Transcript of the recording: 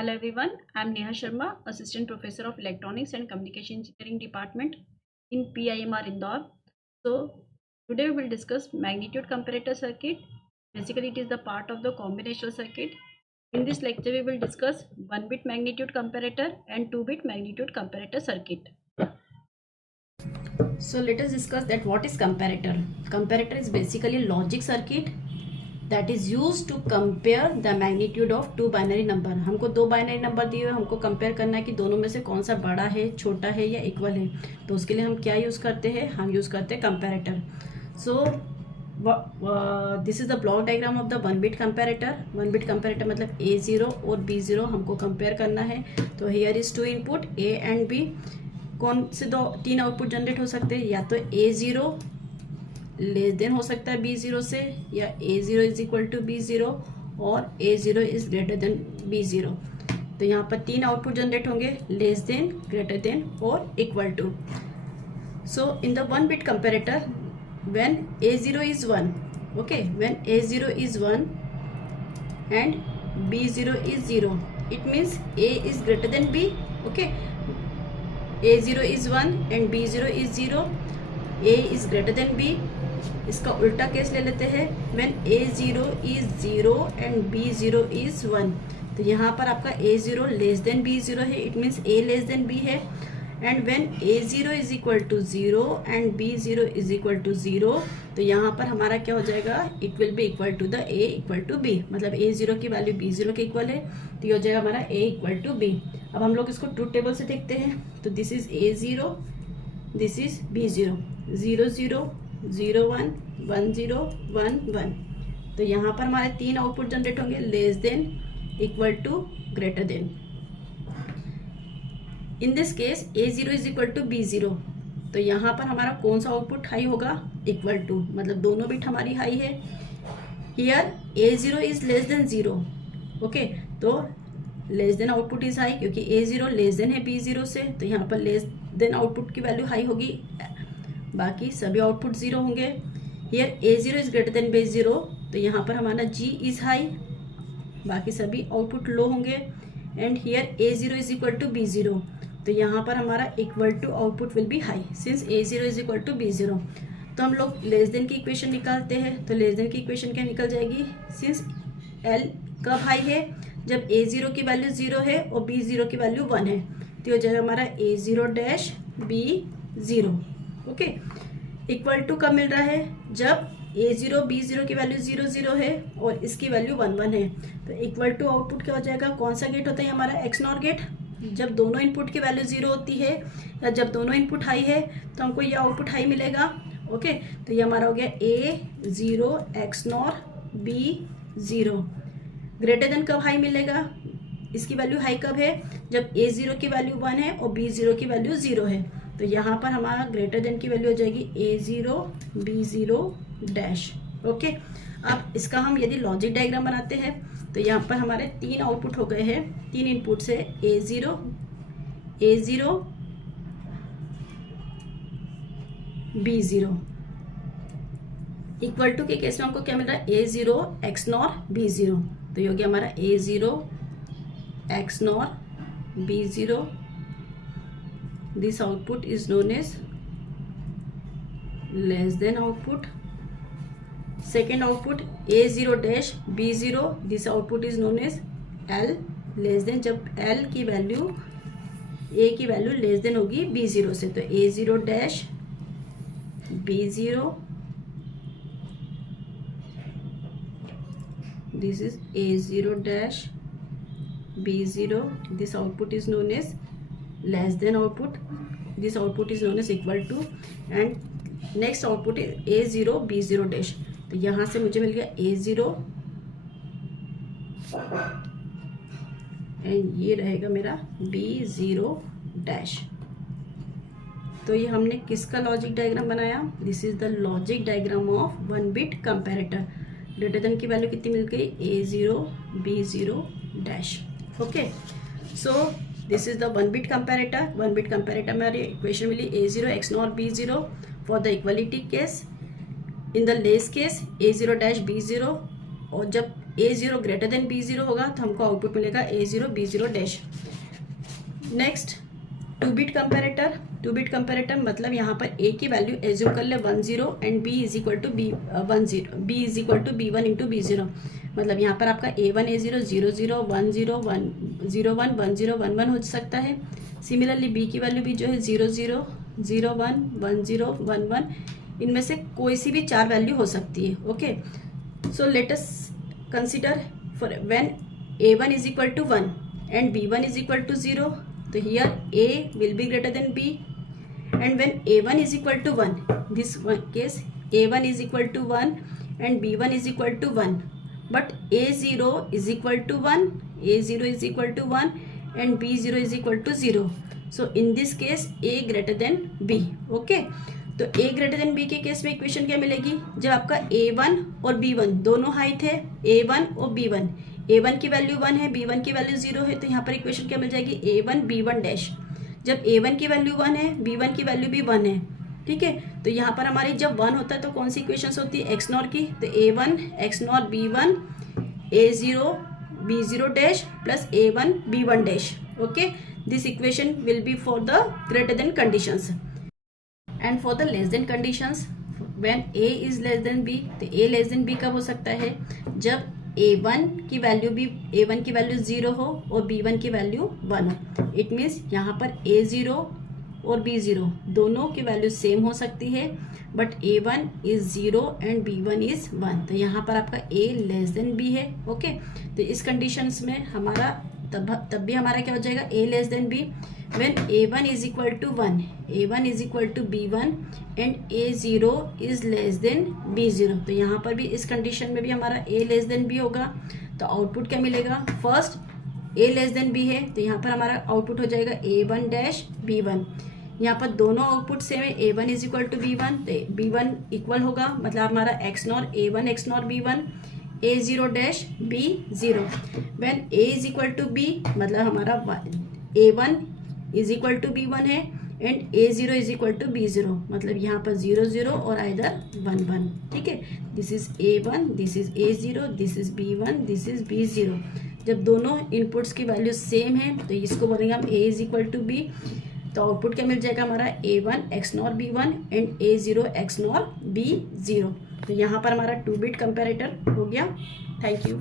Hello everyone, I am Neha Sharma, Assistant Professor of Electronics and Communication Engineering Department in PIMR Indore. So today we will discuss magnitude comparator circuit. Basically it is the part of the combinational circuit. In this lecture we will discuss 1-bit magnitude comparator and 2-bit magnitude comparator circuit. So let us discuss that what is comparator. Comparator is basically a logic circuit that is used to compare the magnitude of two binary number. हमको दो binary number दिए हुए, हमको compare करना है कि दोनों में से कौन सा बड़ा है, छोटा है या इक्वल है. तो उसके लिए हम क्या यूज़ करते हैं? हम यूज़ करते हैं comparator. So this is the block diagram of the 1-bit comparator. 1-bit comparator मतलब A0 और B0 हमको कंपेयर करना है. तो here is two input A and B. कौन से तीन आउटपुट जनरेट हो सकते हैं? या तो A0 लेस देन हो सकता है B0 से, या A0 is equal to B0 और A0 is greater than B0. तो यहाँ पर तीन आउटपुट जनरेट होंगे, लेस देन, ग्रेटर देन और equal to. So in the 1-bit comparator when A0 is 1, okay, when A0 is 1 and B0 is 0, it means A is greater than B. Okay, A0 is 1 and B0 is 0, A is greater than B. इसका उल्टा case ले लेते हैं, when A0 is 0 and B0 is 1. तो यहाँ पर आपका A0 less than B0 है, it means A less than B है. And when A0 is equal to 0 and B0 is equal to 0, तो यहाँ पर हमारा क्या हो जाएगा? It will be equal to the A equal to B. मतलब A0 की वैल्यू B0 के इक्वल है, तो ये हो जाएगा हमारा A इक्वल टू B. अब हम लोग इसको ट्रूथ टेबल से देखते हैं. तो this is A0, this is B0, 0 0 0 1 1 0 1 1. तो यहाँ पर हमारे तीन आउटपुट जनरेट होंगे, less than, equal to, greater than. In this case A0 is equal to B0. तो यहाँ पर हमारा कौन सा आउटपुट हाई होगा? इक्वल टू, मतलब दोनों बिट हमारी हाई है. Here A0 is less than 0. Okay, तो less than output is high क्योंकि A0 लेस देन है B0 से, तो यहाँ पर लेस देन आउटपुट की वैल्यू हाई होगी, बाकी सभी आउटपुट 0 होंगे. Here A0 is greater than B0, तो यहाँ पर हमारा G इज हाई, बाकी सभी आउटपुट लो होंगे. And here A0 is equal to B0, तो यहाँ पर हमारा equal to output will be high since A0 is equal to B0. तो हम लोग लेस देन की इक्वेशन निकालते हैं. तो लेस देन की इक्वेशन क्या निकल जाएगी? सिंस L कब हाई है? जब A0 की वैल्यू 0 है और B0 की वैल्यू 1 है, तो हो जाएगा हमारा A0 dash B0. Okay, equal to कब मिल रहा है? जब A0 B0 की वैल्यू 0 0 है और इसकी वैल्यू 1 1 है. तो इक्वल टू आउटपुट क्या हो जाएगा? कौन सा गेट होता है हमारा? XNOR gate. जब दोनों इनपुट की वैल्यू 0 होती है या जब दोनों इनपुट हाई है तो हमको ये आउटपुट हाई मिलेगा. ओके, तो ये हमारा हो गया A0 XNOR B0. Greater than कब हाई मिलेगा? इसकी वैल्यू हाई कब है? जब A0 की वैल्यू 1 है और B0 की वैल्यू 0 है. तो यहाँ पर हमारा ग्रेटर देन की वैल्यू हो जाएगी A0 B0 डैश. ओके, अब इसका हम यदि लॉजिक डायग्राम बनाते हैं तो यहाँ पर हमारे तीन आउटपुट हो गए हैं, तीन इनपुट से A0 B0. इक्वल टू के केस में हमको क्या मिल रहा है? A0 XNOR B0. तो ये हो गया हमारा A0 XNOR B0. This output is known as less than output. Second output A0 dash B0, this output is known as L less than. जब L की वैल्यू A की वैल्यू लेस देन होगी B0 से, तो A0 dash B0, this is A0 dash B0. This output is known as less than output. This output is known as equal to, and next output is A0 B0 dash. तो यहाँ से मुझे मिल गया A0 and ये रहेगा मेरा B0 dash. तो ये हमने किसका लॉजिक डायग्राम बनाया? This is the logic diagram of 1-bit comparator. Greater than की वैल्यू कितनी मिल गई? A0 B0 dash. Okay, so this is the 1-bit comparator. 1-bit comparator में हमारी इक्वेशन मिली A0 XNOR B0 for the equality case. In the less case A0 dash B0, और जब A0 greater than B0 होगा तो हमको output मिलेगा A0 B0 dash. Next 2 bit comparator. 2 bit comparator मतलब यहाँ पर A की वैल्यू एज्यूम कर ले 10 and B is equal to B is equal to B1 into B0। मतलब यहाँ पर आपका A1 A0 0 0 1 0 1 0 1 1 0 1 1 हो सकता है। सिमिलरली B की वैल्यू भी जो है 0 0 0 1 1 0 1 1, इनमें से कोई सी भी 4 वैल्यू हो सकती है। Okay, so let us consider for when A1 is equal to 1 and B1 is equal to 0, तो here A will be greater than B, and when A1 is equal to 1, this one case A1 is equal to 1 and B1 is equal to 1, but A0 is equal to 1, A0 is equal to 1 and B0 is equal to 0. So in this case A greater than B. Okay, तो A greater than B के case में equation क्या मिलेगी? जब आपका A1 और B1 दोनों high थे, A1 और B1, A1 की वैल्यू 1 है, B1 की वैल्यू 0 है, तो यहाँ पर इक्वेशन क्या मिल जाएगी? A1 B1 dash. जब A1 की वैल्यू 1 है, B1 की वैल्यू भी 1 है, ठीक है, तो यहाँ पर हमारी जब 1 होता है तो कौन सी इक्वेशंस होती है? एक्स नॉर की, तो A1 XNOR B1 A0 B0 dash plus A1 B1 dash. Okay, this equation will be for the greater than conditions. And for the less than conditions, when A is less than B, तो A less than B कब हो सकता है? जब A1 की value भी A1 की value 0 हो और B1 की वैल्यू 1 हो। इट मीन्स यहाँ पर A0 और B0 दोनों की वैल्यू सेम हो सकती है, but A1 is 0 and B1 is 1, तो यहाँ पर आपका A लेस देन B है। ओके, तो इस कंडीशंस में हमारा तब भी हमारा क्या हो जाएगा? A less than B when A1 is equal to 1, A1 is equal to B1 and A0 is less than B0। तो यहाँ पर भी इस कंडीशन में भी हमारा A लेस देन B होगा, तो आउटपुट क्या मिलेगा? First A less than B है, तो यहाँ पर हमारा आउटपुट हो जाएगा A1 डैश B1। यहाँ पर दोनों आउटपुट सेम है, A1 is equal to B1, तो B1 इक्वल होगा, मतलब हमारा XNOR A1 XNOR B1 A0 dash B0। When A is equal to B, मतलब हमारा A1 is equal to B1 है and A0 is equal to B0, मतलब यहाँ पर 0 0 और आइदर 1 1, ठीक है। This is A1, this is A0, this is B1, this is B0। जब दोनों इनपुट्स की वैल्यू सेम है तो इसको बोलेंगे हम A is equal to B, तो आउटपुट क्या मिल जाएगा हमारा? A1 XNOR B1 and A0 XNOR B0। तो यहाँ पर हमारा 2 बिट कंपेरेटर हो गया। Thank you.